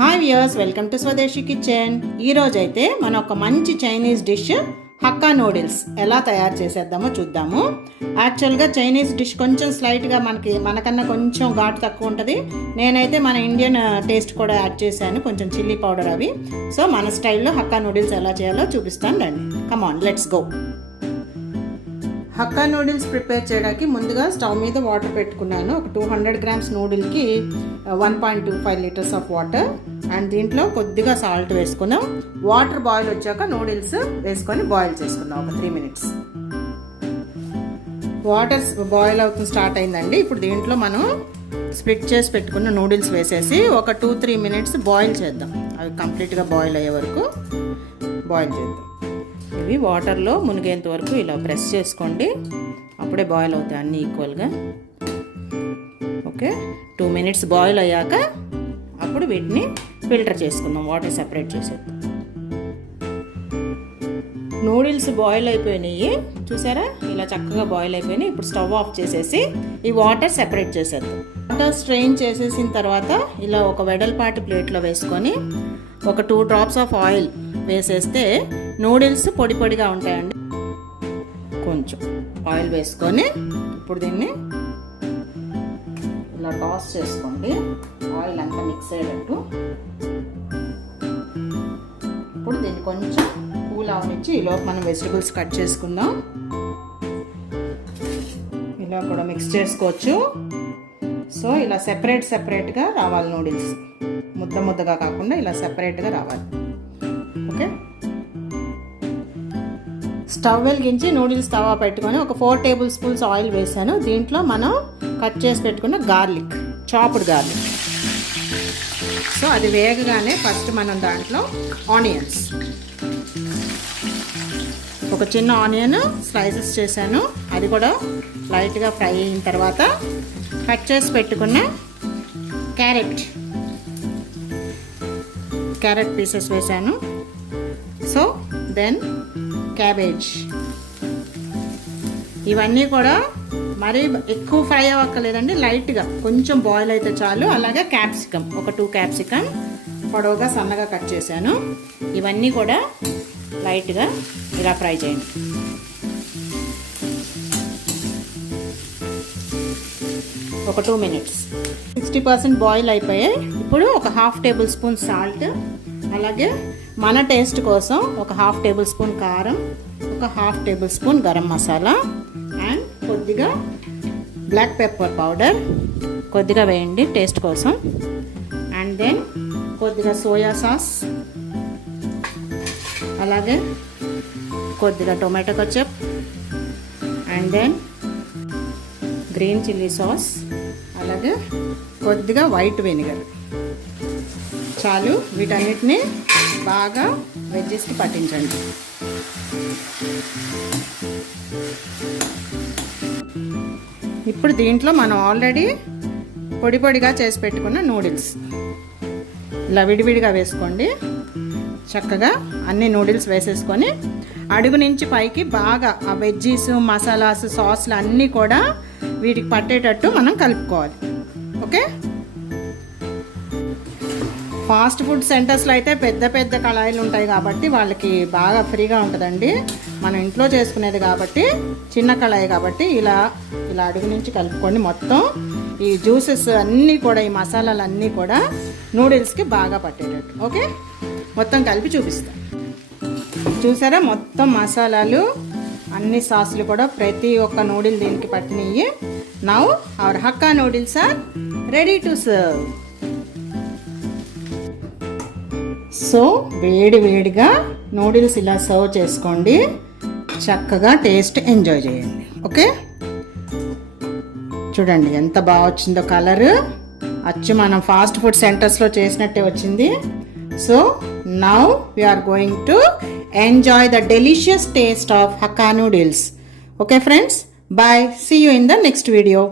Hi viewers welcome to Swadeshi kitchen ఈ రోజైతే మన ఒక మంచి చైనీస్ డిష్ హక్కా నూడిల్స్ ఎలా తయారు చేసేద్దామో చూద్దాము. యాక్చువల్గా చైనీస్ డిష్ కొంచెం స్లైట్గా మనకి మనకన్నా కొంచెం ఘాటు తక్కువ ఉంటుంది. నేనైతే మన ఇండియన్ టేస్ట్ uh, కూడా యాడ్ చేశాను కొంచెం చిల్లీ పౌడర్ అవి. సో మన స్టైల్లో హక్కా నూడిల్స్ ఎలా చేయాలో చూపిస్తాను రండి. Come on let's go hakka noodles prepare చేయడానికి ముందుగా స్టవ్ మీద వాటర్ పెట్టుకున్నాను. ఒక two hundred grams నూడిల్కి one point two five litres of water. And దీంట్లో కొద్దిగా సాల్ట్ వేసుకున్నాం వాటర్ బాయిల్ వచ్చాక నూడిల్స్ వేసుకొని బాయిల్ చేసుకుందాం ఒక త్రీ మినిట్స్. వాటర్ బాయిల్ అవుతుంది స్టార్ట్ అయిందండి. ఇప్పుడు దీంట్లో మనం స్ప్లిట్ చేసి పెట్టుకున్న నూడిల్స్ వేసేసి ఒక టూ త్రీ మినిట్స్ బాయిల్ చేద్దాం. అవి కంప్లీట్గా బాయిల్ అయ్యే వరకు బాయిల్ చేద్దాం. ఇవి వాటర్లో మునిగేంత వరకు ఇలా ప్రెస్ చేసుకోండి. అప్పుడే బాయిల్ అవుతాయి అన్నీ ఈక్వల్గా. ఓకే? టూ మినిట్స్ బాయిల్ అయ్యాక అప్పుడు వీటిని ఫిల్టర్ చేసుకుందాం వాటర్ సెపరేట్ చేసేద్దాం. నూడిల్స్ బాయిల్ అయిపోయినాయి. చూసారా? ఇలా చక్కగా బాయిల్ అయిపోయినాయి. ఇప్పుడు స్టవ్ ఆఫ్ చేసేసి ఈ వాటర్ సెపరేట్ చేసేద్దాం. వాటర్ స్ట్రెయిన్ చేసేసిన తర్వాత ఇలా ఒక వెడల్పాటి ప్లేట్లో వేసుకొని ఒక టూ డ్రాప్స్ ఆఫ్ ఆయిల్ వేసేస్తే నూడిల్స్ పొడి పొడిగా ఉంటాయండి. కొంచెం ఆయిల్ వేసుకొని ఇప్పుడు దీన్ని ఇలా టాస్ చేసుకోండి. ఆయిల్ అంతా మిక్స్ అయ్యేటట్టు. ఇప్పుడు దీన్ని కొంచెం కూల్ అవనిచ్చి ఈలోపు మనం వెజిటబుల్స్ కట్ చేసుకుందాం. ఇలా కూడా మిక్స్ చేసుకోవచ్చు. సో ఇలా సెపరేట్ సెపరేట్గా రావాలి నూడిల్స్. ముద్ద ముద్దగా కాకుండా ఇలా సెపరేట్గా రావాలి. ఓకే? స్టవ్ వెలిగించి నూడిల్స్ తవా పెట్టుకొని ఒక ఫోర్ టేబుల్ స్పూన్స్ ఆయిల్ వేసాను. దీంట్లో మనం కట్ చేసి పెట్టుకున్న గార్లిక్ చాప్డ్ గార్లిక్. సో అది వేగగానే ఫస్ట్ మనం దాంట్లో ఆనియన్స్. ఒక చిన్న ఆనియన్ స్లైసెస్ చేశాను. అది కూడా లైట్గా ఫ్రై అయిన తర్వాత కట్ చేసి పెట్టుకున్న క్యారెట్ క్యారెట్ పీసెస్ వేసాను సో దెన్ క్యాబేజ్ ఇవన్నీ కూడా మరీ ఎక్కువ ఫ్రై అవ్వక్కర్లేదండి లైట్గా. కొంచెం బాయిల్ అయితే చాలు. అలాగే క్యాప్సికమ్ ఒక టూ క్యాప్సికమ్ పొడవుగా సన్నగా కట్ చేశాను. ఇవన్నీ కూడా లైట్గా ఇలా ఫ్రై చేయండి. ఒక two minutes sixty percent boil అయిపోయాయి. ఇప్పుడు ఒక హాఫ్ టేబుల్ స్పూన్ సాల్ట్ అలాగే మన టేస్ట్ కోసం ఒక హాఫ్ టేబుల్ స్పూన్ కారం ఒక half tablespoon garam masala and కొద్దిగా బ్లాక్ పెప్పర్ పౌడర్ కొద్దిగా వేయండి టేస్ట్ కోసం. అండ్ దెన్ కొద్దిగా సోయా సాస్ అలాగే కొద్దిగా tomato ketchup and then green chilli sauce అలాగే కొద్దిగా వైట్ వెనిగర్. చాలు వీటన్నిటిని బాగా వెజ్జెస్కి పట్టించండి. ఇప్పుడు దీంట్లో మనం ఆల్రెడీ పొడి పొడిగా చేసి పెట్టుకున్న నూడిల్స్ ఇలా విడివిడిగా వేసుకోండి. చక్కగా అన్ని నూడిల్స్ వేసేసుకొని అడుగు నుంచి పైకి బాగా ఆ వెజ్జీస్ మసాలాస్ సాస్లు అన్నీ కూడా వీటికి పట్టేటట్టు మనం కలుపుకోవాలి. ఓకే ఫాస్ట్ ఫుడ్ సెంటర్స్లో అయితే పెద్ద పెద్ద కళాయిలు ఉంటాయి కాబట్టి వాళ్ళకి బాగా ఫ్రీగా ఉంటుందండి. మనం ఇంట్లో చేసుకునేది కాబట్టి చిన్న కళాయి కాబట్టి ఇలా ఇలా అడుగు నుంచి కలుపుకొని మొత్తం ఈ జ్యూసెస్ అన్నీ కూడా ఈ మసాలాలు అన్నీ కూడా నూడిల్స్కి బాగా పట్టేటట్టు. ఓకే? మొత్తం కలిపి చూపిస్తాం. చూసారా? మొత్తం మసాలాలు అన్ని సాసులు కూడా ప్రతి ఒక్క నూడిల్ దీనికి పట్టినవి now our hakka noodles are ready to serve so వేడి వేడిగా నూడిల్స్ ఇలా సర్వ్ చేసుకోండి. చక్కగా టేస్ట్ ఎంజాయ్ చేయండి. ఓకే? చూడండి ఎంత బాగా వచ్చిందో కలర్ అచ్చు మనం ఫాస్ట్ ఫుడ్ సెంటర్స్లో చేసినట్టే వచ్చింది. So now we are going to enjoy the delicious taste of hakka noodles okay friends bye see you in the next video